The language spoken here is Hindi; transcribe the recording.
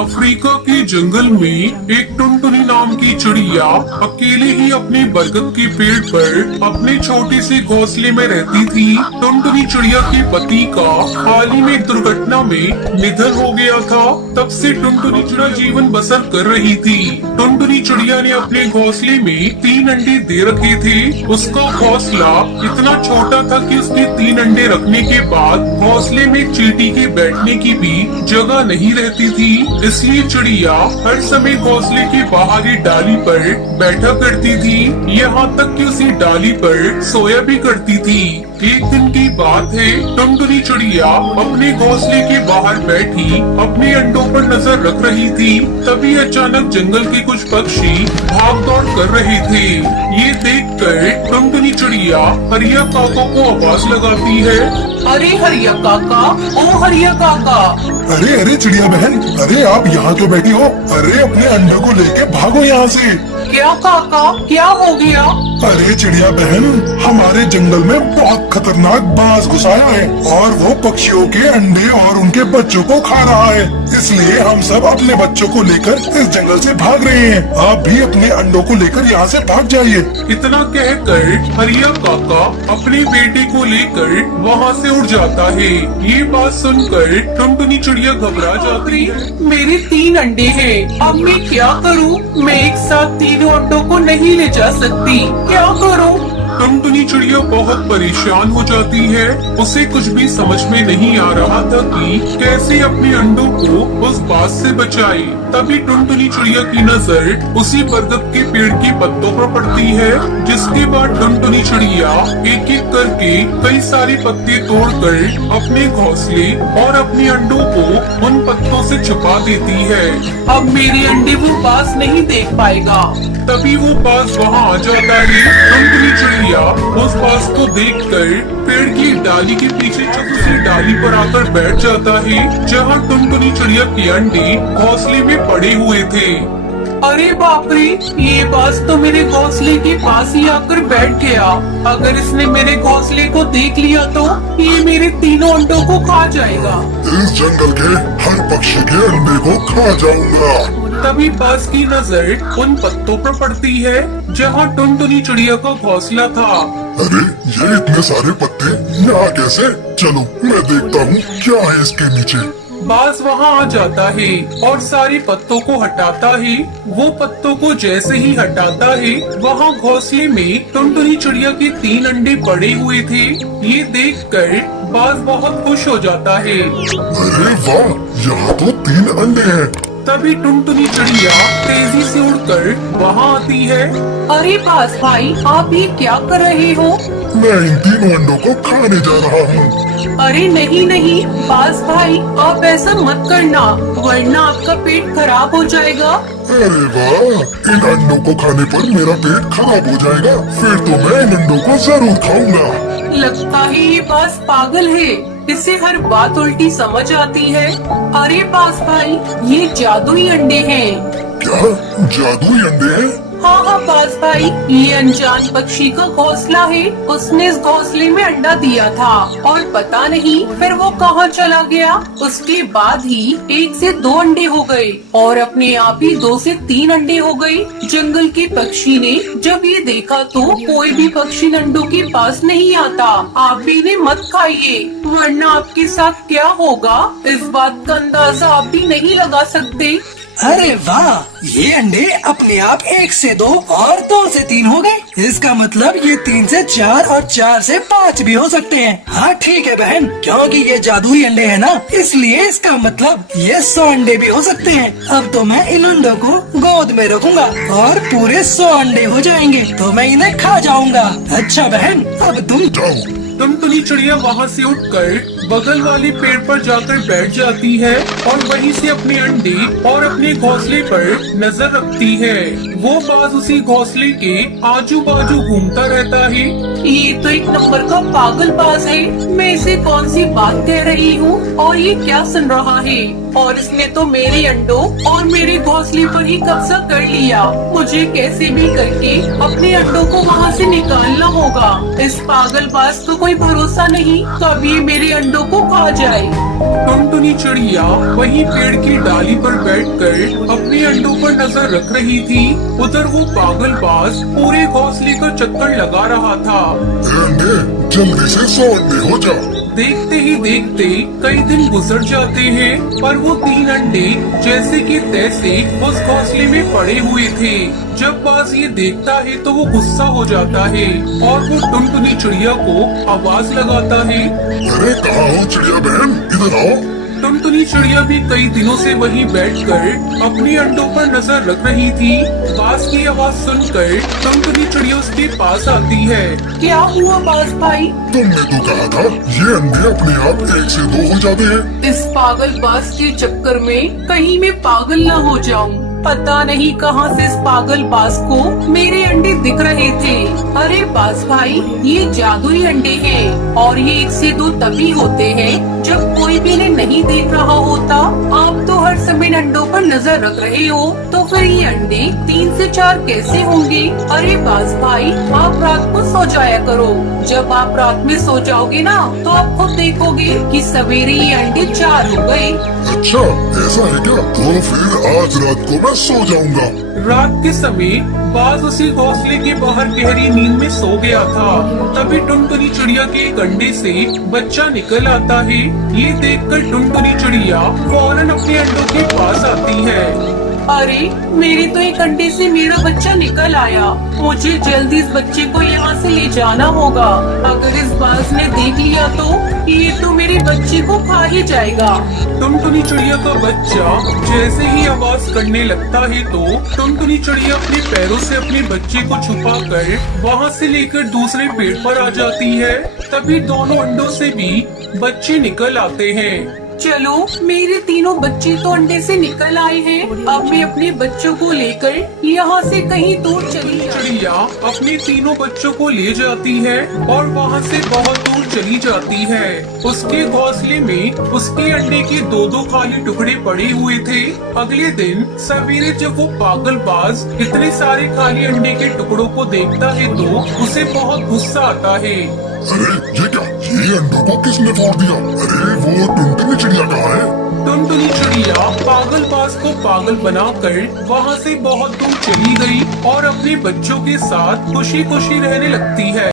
अफ्रीका के जंगल में एक टुनटुनी नाम की चिड़िया अकेले ही अपने बरगद के पेड़ पर अपने छोटे से घोंसले में रहती थी। टुनटुनी चिड़िया के पति का हाल ही में एक दुर्घटना में निधन हो गया था। तब से टुनटुनी चिड़िया जीवन बसर कर रही थी। टुनटुनी चिड़िया ने अपने घोंसले में 3 अंडे दे रखे थे। उसका घोंसला इतना छोटा था कि उसके 3 अंडे रखने के बाद घोंसले में चींटी के बैठने की भी जगह नहीं रहती थी। इसलिए चिड़िया हर समय घोंसले की बाहरी डाली पर बैठा करती थी। यहाँ तक कि उसी डाली पर सोया भी करती थी। एक दिन की बात है, टुनटुनी चिड़िया अपने घोंसले के बाहर बैठी अपने अंडों पर नजर रख रही थी। तभी अचानक जंगल के कुछ पक्षी भाग दौड़ कर रहे थे। ये देखकर टुनटुनी चिड़िया हरिया काका को आवाज लगाती है। अरे हरिया काका, ओ हरिया काका। अरे अरे चिड़िया बहन, अरे आप यहाँ क्यों बैठी हो? अरे अपने अंडों को लेके भागो यहाँ से। क्या काका, क्या हो गया? अरे चिड़िया बहन, हमारे जंगल में बहुत खतरनाक बाज घुस आया है और वो पक्षियों के अंडे और उनके बच्चों को खा रहा है। इसलिए हम सब अपने बच्चों को लेकर इस जंगल से भाग रहे हैं। आप भी अपने अंडों को लेकर यहाँ से भाग जाइए। इतना कहकर हरिया काका अपने बेटे को लेकर वहाँ से उड़ जाता है। ये बात सुनकर टुनटुनी चिड़िया घबरा जाती है। मेरे 3 अंडे हैं, अब मैं क्या करूं? मैं एक साथ 3 अंडों को नहीं ले जा सकती, क्या करूं? टुनटुनी चिड़िया बहुत परेशान हो जाती है। उसे कुछ भी समझ में नहीं आ रहा था कि कैसे अपने अंडों को उस बात से बचाए। तभी टुनटुनी चिड़िया की नजर उसी बरगद के पेड़ के पत्तों पर पड़ती है। जिसके बाद टुनटुनी चिड़िया एक एक करके कई सारे पत्ते तोड़कर अपने घोंसले और अपने अंडों को उन पत्तों से छुपा देती है। अब मेरे अंडे वो बाज नहीं देख पाएगा। तभी वो बाज वहाँ आ जाता है। टुनटुनी चिड़िया उस बाज को देखकर पेड़ की डाली के पीछे उसी डाली पर आकर बैठ जाता है जहाँ टुनटुनी चिड़िया के अंडे घोंसले में पड़े हुए थे। अरे बाप रे, ये बाज तो मेरे घोंसले के पास ही आकर बैठ गया। अगर इसने मेरे घोंसले को देख लिया तो ये मेरे 3 अंडों को खा जाएगा। इस जंगल के हर पक्षी के अंडे को खा जाऊंगा। तभी बाज की नजर उन पत्तों पर पड़ती है जहाँ टुनटुनी चिड़िया का घोंसला था। अरे ये इतने सारे पत्ते यहाँ कैसे? चलो मैं देखता हूँ क्या है इसके नीचे। बाज वहाँ आ जाता है और सारे पत्तों को हटाता है। वो पत्तों को जैसे ही हटाता है वहाँ घोंसले में टुनटुनी चिड़िया के 3 अंडे पड़े हुए थे। ये देखकर बाज बहुत खुश हो जाता है। अरे वाह, यहाँ तो 3 अंडे हैं। तभी टुनटुनी चिड़िया तेजी से उड़कर वहाँ आती है। अरे बाज भाई, आप ये क्या कर रहे हो? मैं इन 3 अंडों को खाने जा रहा हूँ। अरे नहीं नहीं बाज भाई, आप ऐसा मत करना, वरना आपका पेट खराब हो जाएगा। अरे वाह, इन अंडों को खाने पर मेरा पेट खराब हो जाएगा। फिर तो मैं इन अंडों को जरूर खाऊंगा। लगता है ये बाज पागल है, इसे हर बात उल्टी समझ आती है। अरे बाज भाई, ये जादुई अंडे हैं। क्या जादुई अंडे हैं? हाँ हाँ बाज भाई, ये अनजान पक्षी का घोंसला है। उसने इस घोंसले में अंडा दिया था और पता नहीं फिर वो कहाँ चला गया। उसके बाद ही 1 से 2 अंडे हो गए और अपने आप ही 2 से 3 अंडे हो गए। जंगल के पक्षी ने जब ये देखा तो कोई भी पक्षी अंडों के पास नहीं आता। आप भी इन्हें मत खाइए, वरना आपके साथ क्या होगा इस बात का अंदाजा आप भी नहीं लगा सकते। अरे वाह, ये अंडे अपने आप 1 से 2 और 2 से 3 हो गए। इसका मतलब ये 3 से 4 और 4 से 5 भी हो सकते हैं। हाँ ठीक है बहन, क्योंकि ये जादुई अंडे हैं ना, इसलिए इसका मतलब ये 100 अंडे भी हो सकते हैं। अब तो मैं इन अंडों को गोद में रखूंगा और पूरे 100 अंडे हो जाएंगे तो मैं इन्हें खा जाऊंगा। अच्छा बहन, अब तुम जाओ। टुनटुनी चिड़िया वहाँ से उठकर बगल वाले पेड़ पर जाकर बैठ जाती है और वहीं से अपने अंडे और अपने घोंसले पर नजर रखती है। वो बाज उसी घोंसले के आजू बाजू घूमता रहता है। ये तो एक नंबर का पागल बाज है। मैं इसे कौन सी बात कह रही हूँ और ये क्या सुन रहा है? और इसने तो मेरे अंडों और मेरे घोंसले पर ही कब्जा कर लिया। मुझे कैसे भी करके अपने अंडों को वहाँ से निकालना होगा। इस पागल बाज को कोई भरोसा नहीं, कभी मेरे अंडों अंडों को खा जाए। टुनटुनी चिड़िया वहीं पेड़ की डाली पर बैठकर अपने अंडों पर नजर रख रही थी। उधर वो पागलबाज पूरे घोंसले का चक्कर लगा रहा था। ए अंडे, जल्दी से 100 अंडे हो जा। देखते ही देखते कई दिन गुजर जाते हैं, पर वो 3 अंडे जैसे कि तैसे उस घोंसले में पड़े हुए थे। जब बाज ये देखता है तो वो गुस्सा हो जाता है और वो टुनटुनी चिड़िया को आवाज लगाता है। अरे कहाँ हो चिड़िया बहन, इधर आओ। टुनटुनी चिड़िया भी कई दिनों से वहीं बैठकर अपने अंडों पर नजर रख रही थी। बाज की आवाज सुनकर टुनटुनी चिड़िया उसके पास आती है। क्या हुआ बाज भाई? तुमने तो कहा था ये अंडे अपने आप 1 से 2 हो जाते हैं। इस पागल बाज के चक्कर में कहीं मैं पागल न हो जाऊं। पता नहीं कहां से इस पागल बाज को मेरे अंडे दिख रहे थे। अरे बाज भाई, ये जादुई अंडे हैं और ये 1 से 2 तभी होते हैं जब कोई भी इन्हें नहीं देख रहा होता। आप तो हर समय इन अंडों पर नजर रख रहे हो, तो फिर ये अंडे 3 से 4 कैसे होंगे? अरे बाज भाई, आप रात को सो जाया करो। जब आप रात में सो जाओगे ना, तो आप खुद देखोगे कि सवेरे ये अंडे 4 हो गए। अच्छा ऐसा है क्या? तो फिर आज रात को मैं सो जाऊंगा। रात के समय बाज उसी घोंसले के बाहर गहरी नींद में सो गया था। तभी टुनटुनी चिड़िया के एक अंडे से बच्चा निकल आता है। ये देखकर टुनटुनी चिड़िया फौरन अपने अंडों के पास आती है। अरे, मेरे तो एक अंडे से मेरा बच्चा निकल आया। मुझे जल्दी इस बच्चे को यहाँ से ले जाना होगा। अगर इस बाज ने देख लिया तो ये तो मेरे बच्चे को खा ही जाएगा। टुनटुनी चिड़िया का बच्चा जैसे ही आवाज करने लगता है तो टुनटुनी चिड़िया अपने पैरों से अपने बच्चे को छुपाकर वहाँ से लेकर दूसरे पेड़ पर आ जाती है। तभी दोनों अंडों से भी बच्चे निकल आते हैं। चलो, मेरे तीनों बच्चे तो अंडे से निकल आए हैं। अब मैं अपने बच्चों को लेकर यहाँ से कहीं दूर चली जाऊँ। चिड़िया अपने तीनों बच्चों को ले जाती है और वहाँ से बहुत दूर चली जाती है। उसके घोंसले में उसके अंडे के 2-2 खाली टुकड़े पड़े हुए थे। अगले दिन सवेरे जब वो पागलबाज इतने सारे खाली अंडे के टुकड़ों को देखता है तो उसे बहुत गुस्सा आता है। अरे ये क्या? ये अंडों को किसने फोड़ दिया? अरे वो टुनटुनी चिड़िया कहाँ है? टुनटुनी चिड़िया पागलबाज को पागल बनाकर वहाँ से बहुत दूर चली गई और अपने बच्चों के साथ खुशी खुशी रहने लगती है।